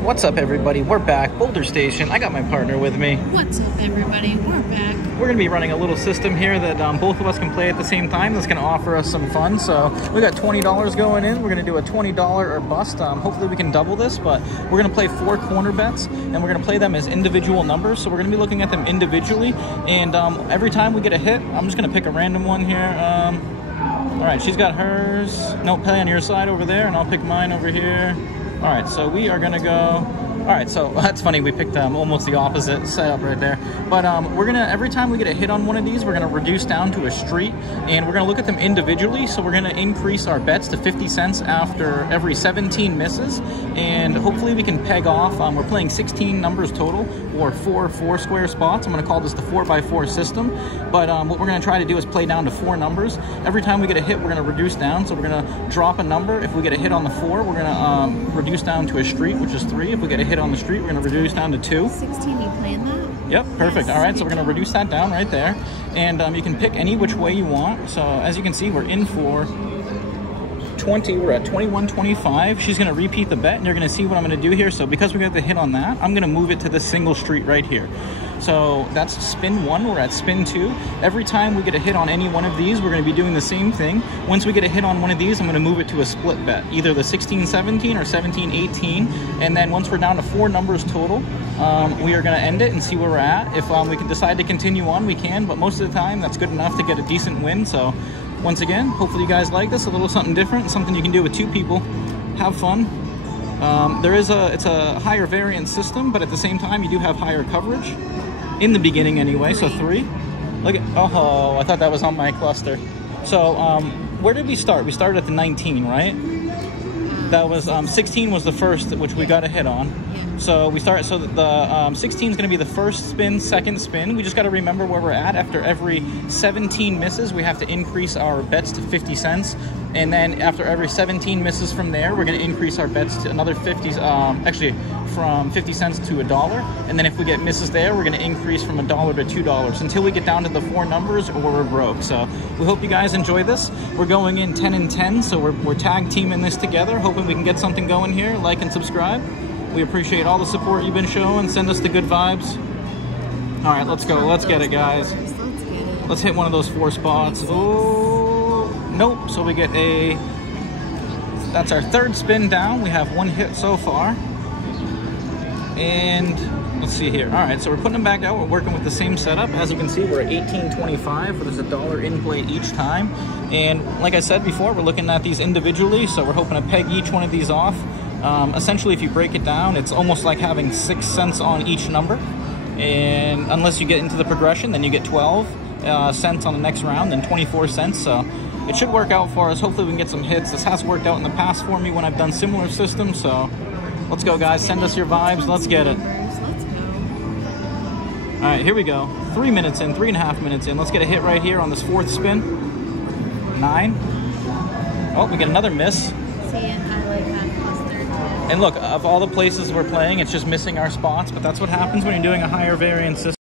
What's up, everybody? We're back, Boulder Station. I got my partner with me. What's up, everybody? We're back. We're going to be running a little system here that both of us can play at the same time. That's going to offer us some fun. So we got $20 going in. We're going to do a $20 or bust. Hopefully we can double this, but we're going to play 4 corner bets, and we're going to play them as individual numbers. So we're going to be looking at them individually, and every time we get a hit, I'm just going to pick a random one here. All right, she's got hers. No, play on your side over there, and I'll pick mine over here. All right, so we are going to go. All right, so that's funny. We picked almost the opposite setup right there. But we're going to, every time we get a hit on one of these, we're going to reduce down to a street, and we're going to look at them individually. So we're going to increase our bets to 50 cents after every 17 misses, and hopefully we can peg off. We're playing 16 numbers total, or 4 square spots. I'm going to call this the 4x4 system. But what we're going to try to do is play down to 4 numbers. Every time we get a hit, we're going to reduce down. So we're going to drop a number. If we get a hit on the 4, we're going to reduce down to a street, which is 3. If we get a hit on the street, we're going to reduce down to 2. 16, you playing that? Yep, perfect. Yes, all right, so we're going to reduce that down right there. And you can pick any which way you want. So as you can see, we're in for 20. We're at 21.25. She's going to repeat the bet, and you're going to see what I'm going to do here. So because we got the hit on that, I'm going to move it to this single street right here. So that's spin 1. We're at spin 2. Every time we get a hit on any one of these, we're going to be doing the same thing. Once we get a hit on one of these, I'm going to move it to a split bet, either the 16-17 or 17-18. And then once we're down to 4 numbers total, we are going to end it and see where we're at. If we can decide to continue on, we can, but most of the time that's good enough to get a decent win. So once again, hopefully you guys like this, a little something different, something you can do with 2 people. Have fun. It's a higher variance system, but at the same time, you do have higher coverage. In the beginning anyway, so 3. Look at, oh, I thought that was on my cluster. So where did we start? We started at the 19, right? That was 16 was the first, which we got a hit on. So we start. So the 16 is going to be the first spin, second spin. We just got to remember where we're at. After every 17 misses, we have to increase our bets to 50 cents. And then after every 17 misses from there, we're going to increase our bets to another 50. Actually, from 50 cents to $1. And then if we get misses there, we're going to increase from $1 to $2 until we get down to the 4 numbers, or we're broke. So we hope you guys enjoy this. We're going in 10 and 10, so we're tag teaming this together, hoping we can get something going here. Like and subscribe. We appreciate all the support you've been showing. Send us the good vibes. All right, let's go. Let's get it, guys. Let's get it. Let's hit one of those 4 spots. Oh, nope. So we get a... That's our 3rd spin down. We have 1 hit so far. And let's see here. All right, so we're putting them back out. We're working with the same setup. As you can see, we're at 18.25. There's $1 in play each time. And like I said before, we're looking at these individually. So we're hoping to peg each one of these off. Essentially, if you break it down, it's almost like having 6 cents on each number. And unless you get into the progression, then you get 12 cents on the next round, then 24 cents. So it should work out for us. Hopefully we can get some hits. This has worked out in the past for me when I've done similar systems. So let's go, guys. Send us your vibes. Let's get it. Let's go. All right, here we go. 3 minutes in, 3.5 minutes in. Let's get a hit right here on this 4th spin. 9. Oh, we get another miss. See, and I like that cluster too. And look, of all the places we're playing, it's just missing our spots, but that's what happens when you're doing a higher variance system.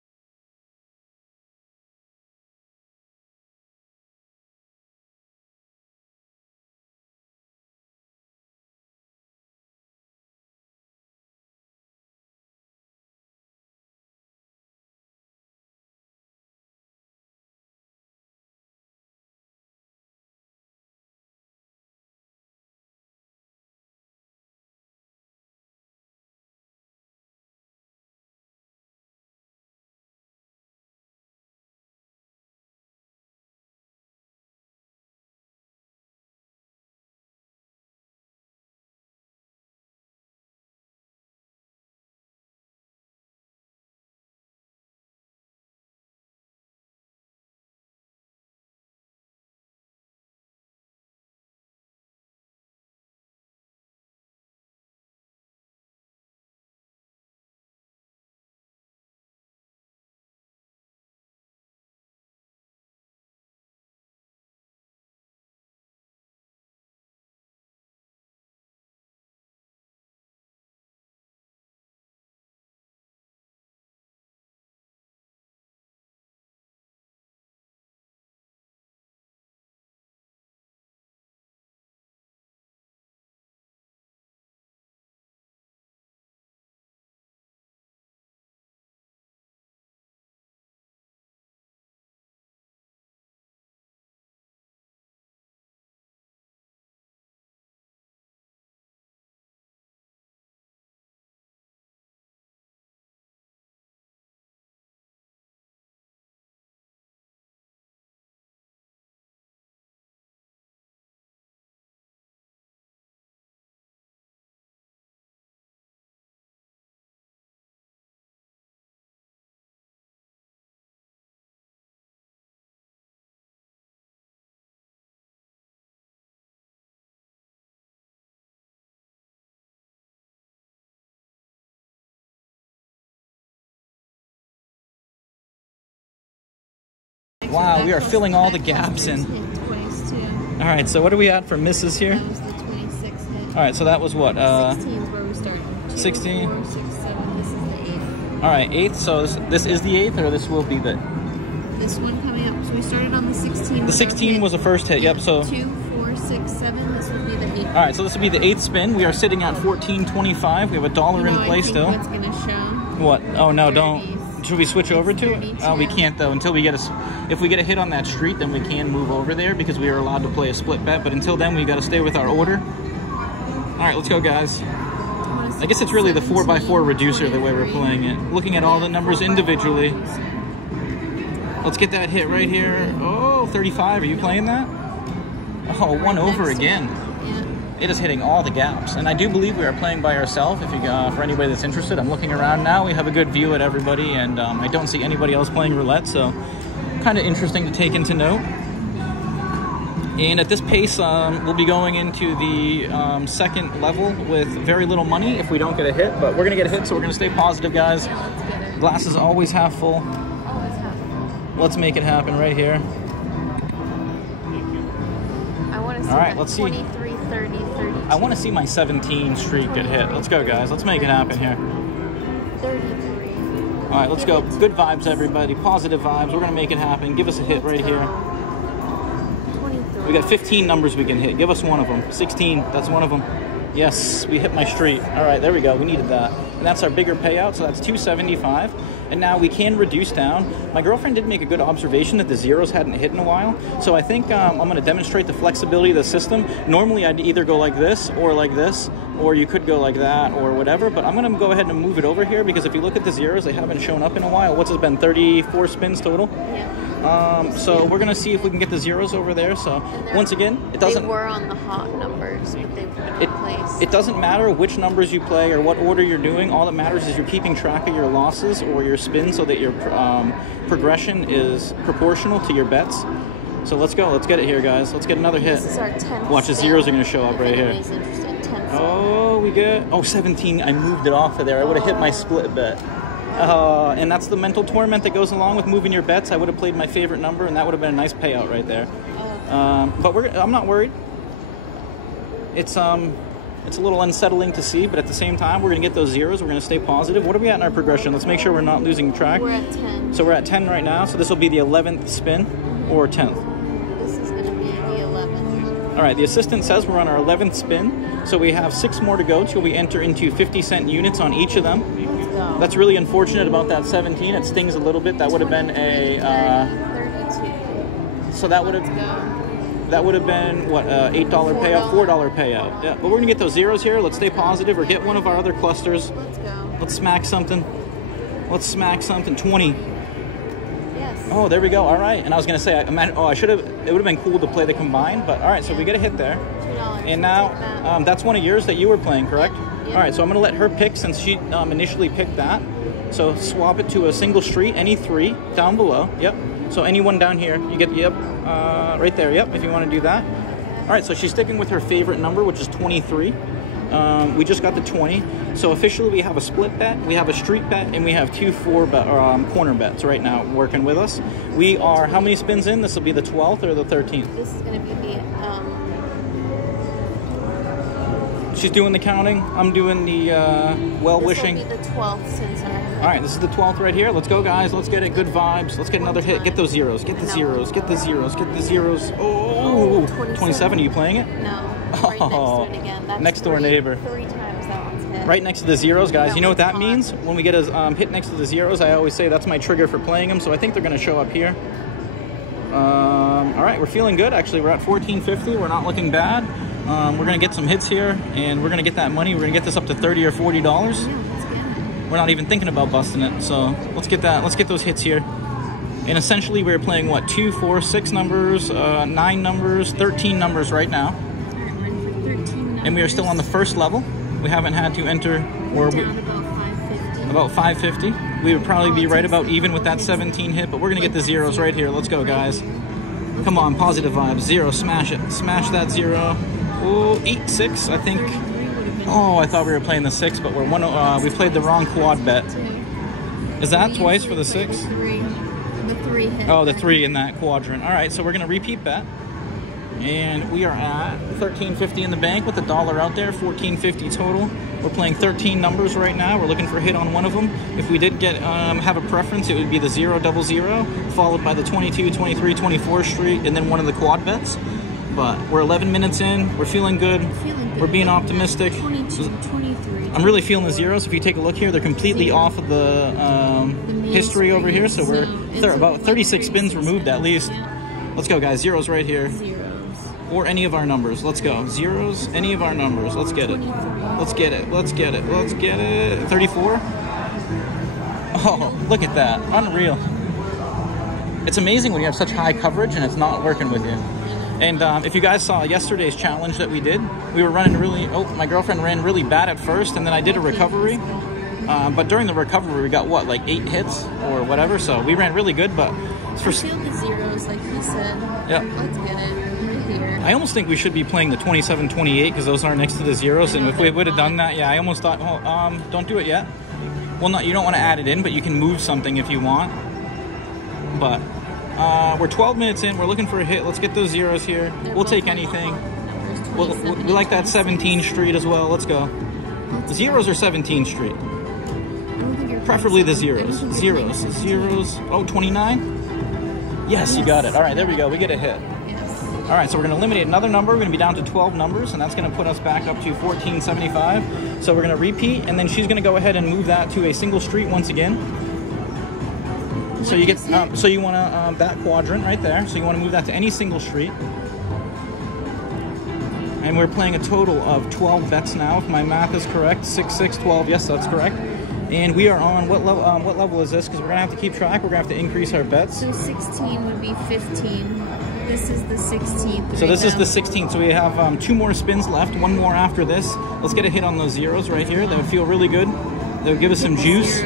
Wow, we are filling all the gaps in. Twice too. All right, so what are we at for misses here? That was the 26 hit. All right, so that was what? 16 is where we started. 16. 4, 6, 7. This is the 8th. All right, 8th. So this is the 8th, or this will be the... This one coming up. So we started on the 16. The 16 was the first hit. Yep. So 2, 4, 6, 7. This would be the 8th. all right, so this will be the 8th spin. We are sitting at $14.25. We have $1 in play still. What's gonna show? What? Oh no, 30s. don't. Should we switch over to it? Oh, we can't though. Until we get if we get a hit on that street, then we can move over there because we are allowed to play a split bet. But until then, we got to stay with our order. All right, let's go, guys. I guess it's really the 4x4 reducer the way we're playing it. Looking at all the numbers individually. Let's get that hit right here. Oh, 35. Are you playing that? Oh, 1 over again. It is hitting all the gaps, and I do believe we are playing by ourselves. If you, for anybody that's interested, I'm looking around now. We have a good view at everybody, and I don't see anybody else playing roulette, so kind of interesting to take into note. And at this pace, we'll be going into the second level with very little money if we don't get a hit, but we're going to get a hit, so we're going to stay positive, guys. Glass is always half full. Let's make it happen right here. I want to see all right, let's 23, 30, 32. I want to see my 17 streak get hit. Let's go, guys. Let's make it happen here. 33. All right, let's go. Good vibes, everybody. Positive vibes. We're going to make it happen. Give us a hit right here. 23. We got 15 numbers we can hit. Give us one of them. 16. That's one of them. Yes, we hit my street. All right, there we go. We needed that. And that's our bigger payout, so that's $275. And now we can reduce down. My girlfriend did make a good observation that the zeros hadn't hit in a while. So I think I'm going to demonstrate the flexibility of the system. Normally, I'd either go like this, or you could go like that, or whatever. But I'm going to go ahead and move it over here because if you look at the zeros, they haven't shown up in a while. What's it been, 34 spins total? Yeah. So we're going to see if we can get the zeros over there. So once again, it doesn't... They were on the hot numbers, but they've been replaced. It doesn't matter which numbers you play or what order you're doing. All that matters is you're keeping track of your losses or your spins so that your progression is proportional to your bets. So let's go. Let's get it here, guys. Let's get another hit. This is our 10th Watch, the zeros are going to show up right here. Oh, we get... Oh, 17. I moved it off of there. I would have hit my split bet. And that's the mental torment that goes along with moving your bets. I would have played my favorite number, and that would have been a nice payout right there. But I'm not worried. It's a little unsettling to see, but at the same time, we're going to get those zeros. We're going to stay positive. What are we at in our progression? Let's make sure we're not losing track. We're at 10. So we're at 10 right now. So this will be the 11th spin or 10th. This is going to be the 11th. All right, the assistant says we're on our 11th spin. So we have 6 more to go till we enter into 50-cent units on each of them. Let's go. That's really unfortunate about that 17. It stings a little bit. That would have been a... 32. So that would have been, what, $8 payout, $4 payout. Yeah, but we're going to get those zeros here. Let's stay positive or get one of our other clusters. Let's go. Let's smack something. Let's smack something. 20. Yes. Oh, there we go. All right. And I was going to say, I should have, it would have been cool to play the combined, but all right, so we get a hit there. $2. And now, that's one of yours that you were playing, correct? Yeah. All right, so I'm going to let her pick since she initially picked that. So swap it to a single street, any 3 down below. Yep. So anyone down here, you get, yep, right there, yep, if you want to do that. All right, so she's sticking with her favorite number, which is 23. We just got the 20. So officially we have a split bet, we have a street bet, and we have 2 corner bets right now working with us. We are, how many spins in? This will be the 12th or the 13th? This is going to be the... She's doing the counting. I'm doing the well-wishing. This will be the 12th since our... All right, this is the 12th right here. Let's go, guys. Let's get it. Good vibes. Let's get another hit. Get those zeros. Get the zeros. Get the zeros. Get the zeros. Oh, 27. Are you playing it? No. Right next to it again. That's next door neighbor. 3 times that one's hit. Right next to the zeros, guys. You know what that hot. means? When we get a hit next to the zeros, I always say that's my trigger for playing them. So I think they're going to show up here. All right, we're feeling good. Actually, we're at 1450. We're not looking bad. We're going to get some hits here, and we're going to get that money. We're going to get this up to $30 or $40. We're not even thinking about busting it, so let's get that. Let's get those hits here. And essentially, we're playing what, 2, 4, 6 numbers, 9 numbers, 13 numbers right now. And we are still on the first level. We haven't had to enter, or about 550. We would probably be right about even with that 17 hit, but we're gonna get the zeros right here. Let's go, guys. Come on, positive vibes. 0, smash it. Smash that 0. Oh, 8, 6, I think. Oh, I thought we were playing the 6, but we played the wrong quad bet. Is that twice for the 6? The 3 hit. Oh, the 3 in that quadrant. All right, so we're going to repeat bet. And we are at $13.50 in the bank with $1 out there, $14.50 total. We're playing 13 numbers right now. We're looking for a hit on one of them. If we did get have a preference, it would be the 000, followed by the 22, 23, 24 street, and then one of the quad bets. But we're 11 minutes in. We're feeling good. We're being optimistic. 22, 23. I'm really feeling the zeros. If you take a look here, they're completely off of the history over here. So we're about 36 spins removed at least. Let's go, guys. Zeros right here. Or any of our numbers. Let's go. Zeros, any of our numbers. Let's get it. Let's get it. Let's get it. Let's get it. 34? Oh, look at that. Unreal. It's amazing when you have such high coverage and it's not working with you. And if you guys saw yesterday's challenge that we did, we were running really... Oh, my girlfriend ran really bad at first, and then I did a recovery. But during the recovery, we got, what, like 8 hits or whatever? So we ran really good, but... For feel the zeros, like he said. Yeah. Let's get it. I almost think we should be playing the 27, 28 because those are next to the zeros. And if we would have done that, yeah, I almost thought, oh, don't do it yet. Well, no, you don't want to add it in, but you can move something if you want. But we're 12 minutes in. We're looking for a hit. Let's get those zeros here. We'll take anything. We like that 17th street as well. Let's go. The zeros are 17th street. Preferably the zeros. Zeros. Oh, 29? Yes, you got it. All right, there we go. We get a hit. All right, so we're going to eliminate another number. We're going to be down to 12 numbers, and that's going to put us back up to 1475. So we're going to repeat, and then she's going to go ahead and move that to a single street once again. So you get, so you want to that quadrant right there. So you want to move that to any single street. And we're playing a total of 12 bets now, if my math is correct. 6, 6, 12. Yes, that's correct. And we are on what level? What level is this? Because we're going to have to keep track. We're going to have to increase our bets. So 16 would be 15. This is the 16th. So this is the 16th. So we have 2 more spins left, 1 more after this. Let's get a hit on those zeros right here. That would feel really good. That would give us some juice,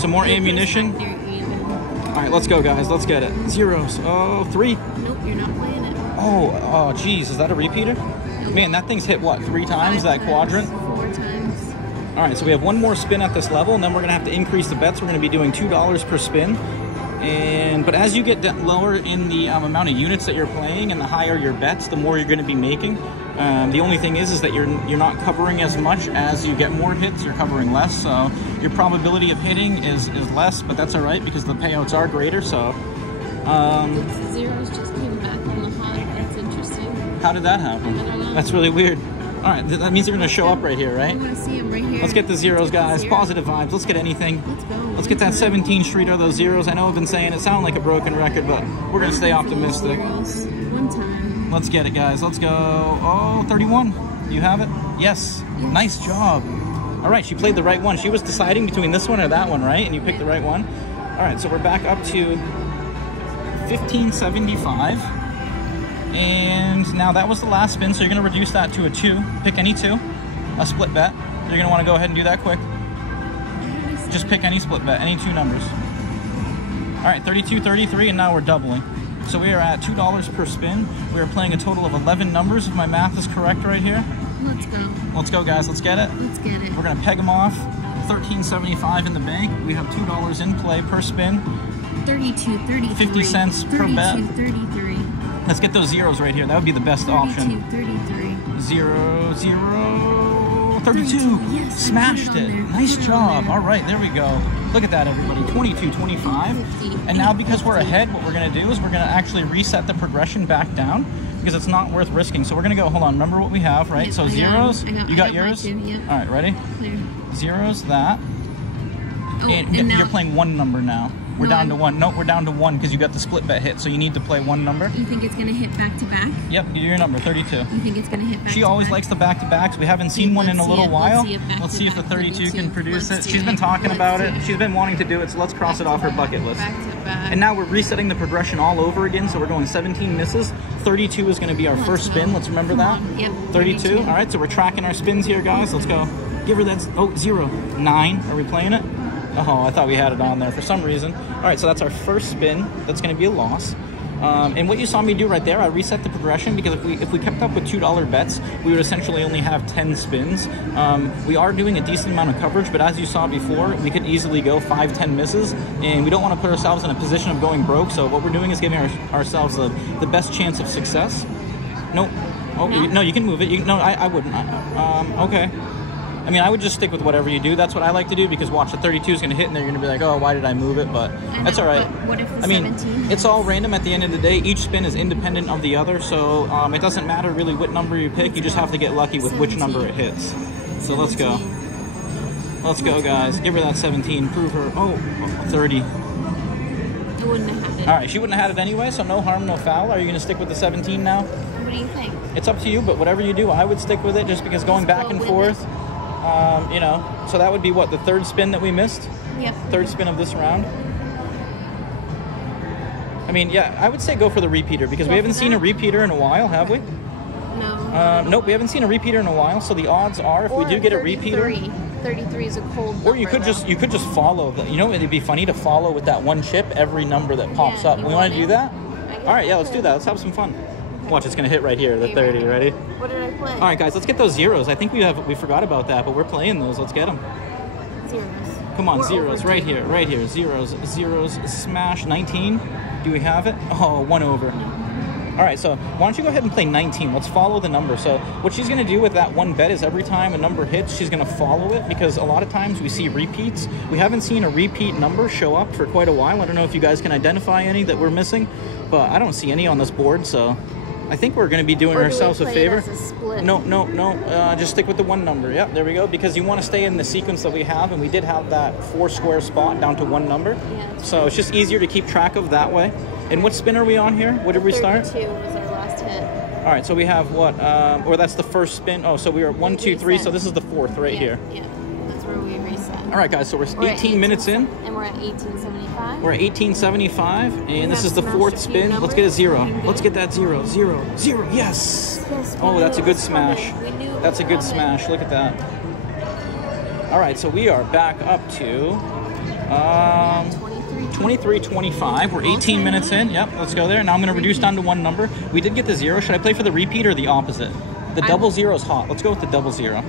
some more ammunition. All right, let's go, guys. Let's get it. Zeros. Oh, 3. Nope, you're not playing it. Oh, geez. Is that a repeater? Nope. Man, that thing's hit, what, 3 times, that quadrant? 4 times. All right, so we have 1 more spin at this level, and then we're going to have to increase the bets. We're going to be doing $2 per spin. But as you get lower in the amount of units that you're playing and the higher your bets, the more you're going to be making. The only thing is that you're not covering as much. As you get more hits, you're covering less. So your probability of hitting is less, but that's all right because the payouts are greater. So the zeros just came back on the hot. That's interesting. How did that happen? I don't know. That's really weird. All right, that means they're going to show up right here, right? I'm going to see them right here. Let's get the zeros, guys. Positive vibes. Let's get anything. Let's go. Let's get that 17th street or those zeros. I know I've been saying it sounds like a broken record, but we're going to stay optimistic. Zeros. 1 time. Let's get it, guys. Let's go. Oh, 31. You have it? Yes. Nice job. All right, she played the right one. She was deciding between this one or that one, right? And you picked the right one. All right, so we're back up to 1575. And now that was the last spin, so you're going to reduce that to a 2. Pick any 2. A split bet. You're going to want to go ahead and do that quick. Just pick any split bet, any 2 numbers. All right, 32, 33, and now we're doubling. So we are at $2 per spin. We are playing a total of 11 numbers, if my math is correct right here. Let's go. Let's go, guys. Let's get it. Let's get it. We're going to peg them off. $13.75 in the bank. We have $2 in play per spin. 32, 33. 50 cents per bet. 33. Let's get those zeros right here. That would be the best option. 33. 0, 0, 32. Yes, Smashed it. Nice job. All right, there we go. Look at that, everybody. 22, 25. And now because we're ahead, what we're going to do is we're going to actually reset the progression back down because it's not worth risking. So we're going to go, hold on, remember what we have, right? Yep, so zeros. You got yours? Yep. All right, ready? Clear. Zeros, that. Oh, and you're playing 1 number now. We're down to 1. Nope, we're down to 1 because you got the split bet hit. So you need to play 1 number. You think it's going to hit back to back? Yep, your number, 32. You think it's going to hit back to back? She always likes the back-to-backs. We haven't seen one in a little while. Let's see if the 32 can produce it. She's been talking about it. She's been wanting to do it, so let's cross it off her bucket list. Back to back. And now we're resetting the progression all over again, so we're going 17 misses. 32 is going to be our first spin. Let's remember that. Yep. 32. All right, so we're tracking our spins here, guys. Let's go. Give her that. Oh, 0. 9. Are we playing it? Oh, I thought we had it on there for some reason. All right, so that's our first spin. That's going to be a loss. And what you saw me do right there, I reset the progression because if we kept up with $2 bets, we would essentially only have 10 spins. We are doing a decent amount of coverage, but as you saw before, we could easily go 5-10 misses, and we don't want to put ourselves in a position of going broke. So what we're doing is giving ourselves the best chance of success. Nope. Oh, no, you can move it. No, I wouldn't. Okay. I mean, I would just stick with whatever you do. That's what I like to do because watch, the 32 is going to hit and they're going to be like, oh, why did I move it? But that's all right. What if the I mean, 17? it's all random at the end of the day. Each spin is independent of the other, so it doesn't matter really what number you pick. You just have to get lucky with which number it hits. So let's go. Let's go, guys. Give her that 17. Prove her. Oh, 30. I wouldn't have had it. All right, she wouldn't have had it anyway, so no harm, no foul. Are you going to stick with the 17 now? What do you think? It's up to you, but whatever you do, I would stick with it just because going back and forth, you know, so that would be what, the third spin that we missed? Yep. Third spin of this round. I mean, yeah, I would say go for the repeater because we haven't seen a repeater in a while, have we? No. Nope, we haven't seen a repeater in a while, so the odds are if we do get a repeater... 33 is a cold number, or you could just follow the, you know, it'd be funny to follow with that one chip every number that pops up. We want to do that? All right, yeah, let's do that. Let's have some fun. Watch, it's gonna hit right here, the 30. Ready? What did I play? All right, guys, let's get those zeros. I think we forgot about that, but we're playing those. Let's get them. Zeros. Come on, We're zeros over right two. here, right here. Zeros, smash 19. Do we have it? Oh, 1 over. All right, so why don't you go ahead and play 19? Let's follow the number. So what she's going to do with that one bet is every time a number hits, she's going to follow it because a lot of times we see repeats. We haven't seen a repeat number show up for quite a while. I don't know if you guys can identify any that we're missing, but I don't see any on this board, so I think we're going to be doing ourselves a favor. It as a split? No, just stick with the one number. Yeah, there we go, because you want to stay in the sequence that we have, and we did have that 4 square spot down to one number. Yeah, so it's just easier to keep track of that way. And what spin are we on here? What did we start? 32 was our last hit. All right, so we have what? Or that's the first spin. Oh, so we are 1, 2, 3. So this is the fourth right here. Yeah, that's where we reset. All right, guys. So we're 18 minutes in. And we're at 1875. We're at 1875, and this is the smashed 4th a few spin. Let's numbers. get a 0. Looking Let's good. get that 0. 0. 0. Yes. Yes, Oh, that's a good smash. We knew it That's a was good coming. smash. Look at that. All right, so we are back up to 23-25. We're 18 minutes in. Yep, let's go there. Now I'm going to reduce down to one number. We did get the 0. Should I play for the repeat or the opposite? The double 0 is hot. Let's go with the double 0.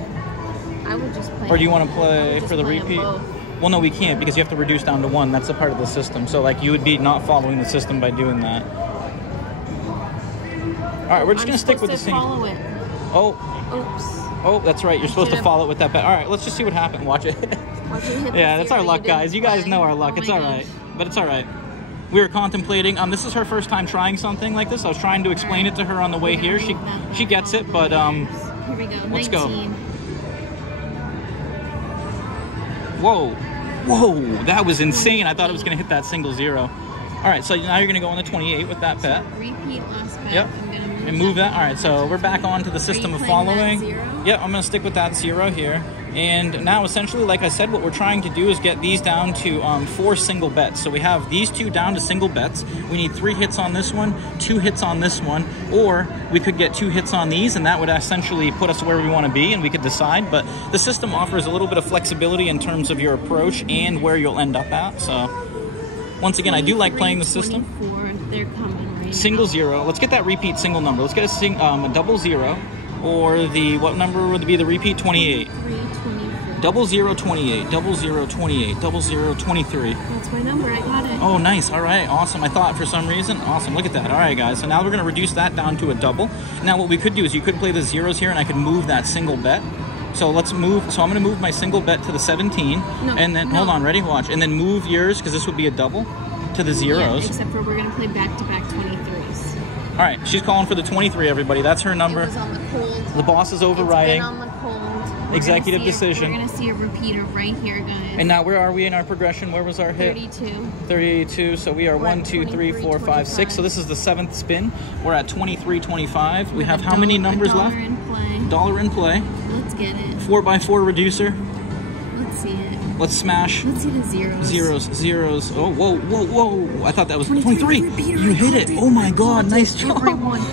I would just play. Or do you want to I play would just for the play 'em repeat? both. Well, no, we can't because you have to reduce down to 1. That's a part of the system. So, like, you would be not following the system by doing that. All right, we're just going to stick with the same. Follow it. Oh, Oops. oh, that's right. You're supposed to follow it with that bet. All right, let's just see what happens. Watch it. Watch it hit the Yeah, that's our zero luck, you didn't guys. You guys play. know our luck. Oh It's my all gosh. right. But it's all right. We were contemplating. This is her first time trying something like this. I was trying to explain it to her on the way here. She gets it, but Here we go. let's 19. go. Whoa, that was insane. I thought it was going to hit that single 0. All right, so now you're going to go on the 28 with that bet. Repeat last bet. Yep. I'm gonna And move that. All right, so we're back on to the system of playing that following. 0? Yep, I'm going to stick with that 0 here. And now, essentially, like I said, what we're trying to do is get these down to 4 single bets. So we have these 2 down to single bets. We need 3 hits on this one, 2 hits on this one, or we could get 2 hits on these, and that would essentially put us where we want to be, and we could decide. But the system offers a little bit of flexibility in terms of your approach and where you'll end up at. So, once again, I do like playing the system. 24, they're coming right Single now. 0. Let's get that repeat single number. Let's get a double 0, or the what number would be the repeat? 28. 324. Double 0, 28. Double 0, 28. Double 0, 23. That's my number. I got it. Oh, nice. All right. Awesome. I thought for some reason. Awesome. Look at that. All right, guys. So now we're going to reduce that down to a double. Now what we could do is you could play the zeros here, and I could move that single bet. So let's move. So I'm going to move my single bet to the 17. And then, hold on. Ready? Watch. And then move yours, because this would be a double, to the zeros. Yeah, except for we're going to play back-to-back 23s. All right. She's calling for the 23, everybody. That's her number. It was on the cold. The boss is overriding. It's been on the cold. Executive decision. We're going to see a repeater right here, guys. And now where are we in our progression? Where was our hit? 32. 32. So we are 1, 2, 3, 4, 5, 6. So this is the 7th spin. We're at 23.25. We have how many numbers left? $1 in play. $1 in play. Let's get it. 4x4 reducer. Let's see it. Let's smash. Let's see the zeros. Zeros. Oh, whoa. I thought that was 23. Repeater. You hit it. Oh my God, nice job.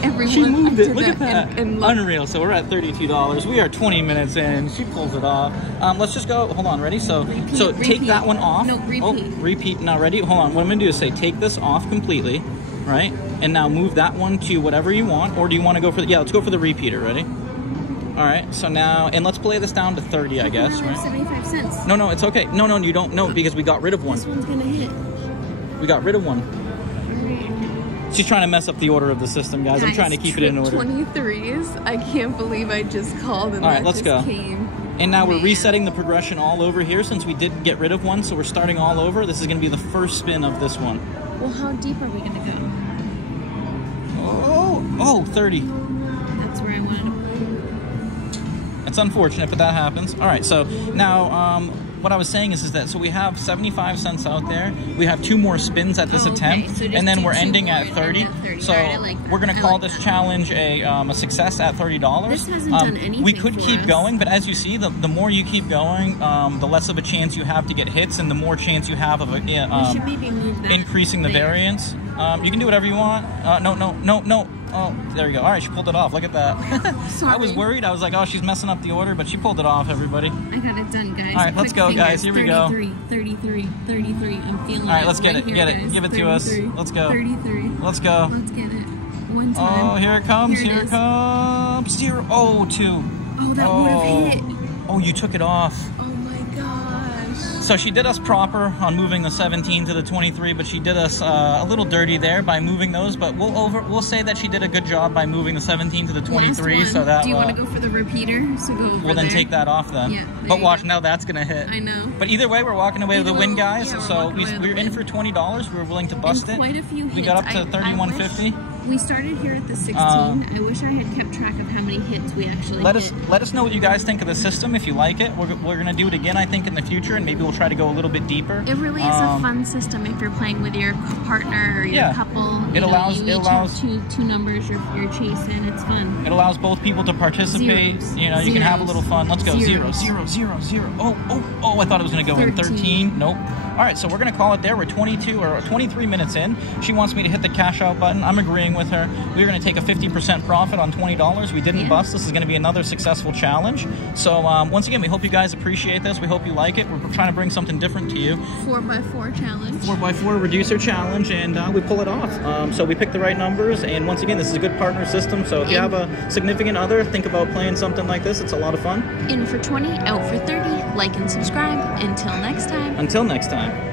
Everyone She moved it. after Look at that. and look. Unreal. So we're at $32. We are 20 minutes in. She pulls it off. Let's just go. Hold on. Ready? So take repeat. that one off. No, repeat. Oh, repeat. Now ready? Hold on. What I'm going to do is say take this off completely. right? And now move that one to whatever you want, or do you want to go for the, yeah, let's go for the repeater, ready? All right, so now, and let's play this down to 30, I guess, right? 75 cents. No, it's okay. No, you don't know because we got rid of one. This one's gonna hit. We got rid of one. She's trying to mess up the order of the system, guys. I'm trying to keep it in order. 23s. I can't believe I just called and all right, that let's just go. Came. And now we're resetting the progression all over here since we did get rid of one, so we're starting all over. This is going to be the first spin of this one. Well, how deep are we going to go? Oh, 30. That's where I wanted to. It's unfortunate, but that happens. All right, so now what I was saying is that so we have 75 cents out there. We have 2 more spins at this attempt, so and then we're ending at 30. So right, we're going to call this challenge a success at $30. This hasn't done anything we could for keep us. going, but as you see, the more you keep going, the less of a chance you have to get hits, and the more chance you have of we should maybe move that increasing the variance. You can do whatever you want. No. Oh, there you go. All right, she pulled it off. Look at that. Sorry. I was worried. I was like, oh, she's messing up the order, but she pulled it off, everybody. I got it done, guys. All right, let's go, guys. Here we go. 33. I'm feeling it. All right, let's get it. Here, Get it. guys. Give it to us. Let's go. 33. Let's go. Let's get it. One time. Oh, here it comes. Here Here it comes. 0. Oh, 2. Oh, that would have hit. Oh, you took it off. Oh my gosh. So she did us proper on moving the 17 to the 23, but she did us a little dirty there by moving those. But we'll say that she did a good job by moving the 17 to the 23. So that. Do you want to go for the repeater? So go over We'll then take that off then. Yeah, but watch, now that's gonna hit. I know. But either way, we're walking away with the win, guys. Yeah, so we're in for $20. We were willing to bust it. Quite a few hits. We got up to 31.50. We started here at the 16. I wish I had kept track of how many hits we actually Let hit. us know what you guys think of the system. If you like it, we're gonna do it again, I think, in the future, and maybe we'll try to go a little bit deeper. It really is a fun system if you're playing with your partner or your couple. It allows two numbers you're chasing. It's fun. It allows both people to participate. Zeros. You know, you can have a little fun. Let's go. 0, 0, 0, 0. Oh! I thought it was gonna go in 13. Nope. All right, so we're gonna call it there. We're 23 minutes in. She wants me to hit the cash out button. I'm agreeing with her. We're gonna take a 50% profit on $20. We didn't bust. This is gonna be another successful challenge. So once again, we hope you guys appreciate this. We hope you like it. We're trying to bring something different to you. 4x4 challenge. 4x4 reducer challenge, and we pull it off. So we picked the right numbers, and once again, this is a good partner system. So if you have a significant other, think about playing something like this. It's a lot of fun. In for 20, out for 30. Like and subscribe. Until next time. Until next time.